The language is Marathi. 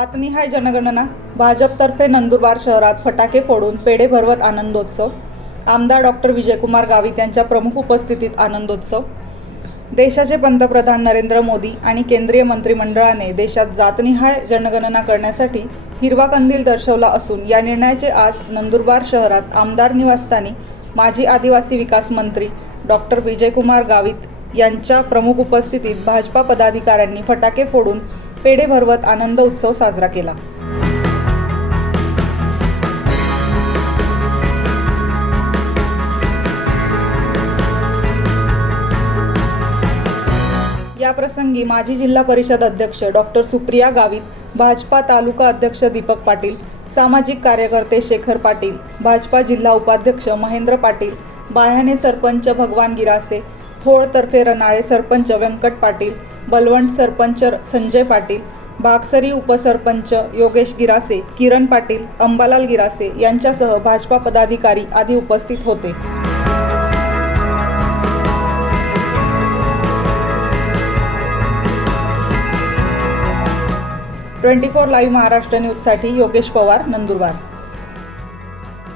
जातनिहाय जनगणना. भाजपतर्फे नंदुरबार शहरात फटाके फोडून पेढे भरवत आनंदोत्सव. आमदार डॉक्टर विजयकुमार गावित यांच्या प्रमुख उपस्थितीत आनंदोत्सव. देशाचे पंतप्रधान नरेंद्र मोदी आणि केंद्रीय मंत्रिमंडळाने देशात जातनिहाय जनगणना करण्यासाठी हिरवा कंदील दर्शवला असून या निर्णयाचे आज नंदुरबार शहरात आमदार निवासस्थानी माजी आदिवासी विकास मंत्री डॉक्टर विजयकुमार गावित यांच्या प्रमुख उपस्थितीत भाजपा पदाधिकाऱ्यांनी फटाके फोडून पेढे भरवत आनंद उत्सव साजरा केला. या प्रसंगी माजी जिल्हा परिषद अध्यक्ष डॉक्टर सुप्रिया गावित भाजपा तालुका अध्यक्ष दीपक पाटील सामाजिक कार्यकर्ते शेखर पाटील भाजपा जिल्हा उपाध्यक्ष महेंद्र पाटील बाह्याने सरपंच भगवान गिरासे थोळतर्फे रनाळे सरपंच व्यंकट पाटील बलवंत सरपंच संजय पाटील बागसरी उपसरपंच योगेश गिरासे किरण पाटील अंबालाल गिरासे यांच्यासह भाजपा पदाधिकारी आदी उपस्थित होते. ट्वेंटी फोर लाईव्ह महाराष्ट्र न्यूजसाठी योगेश पवार नंदुरबार.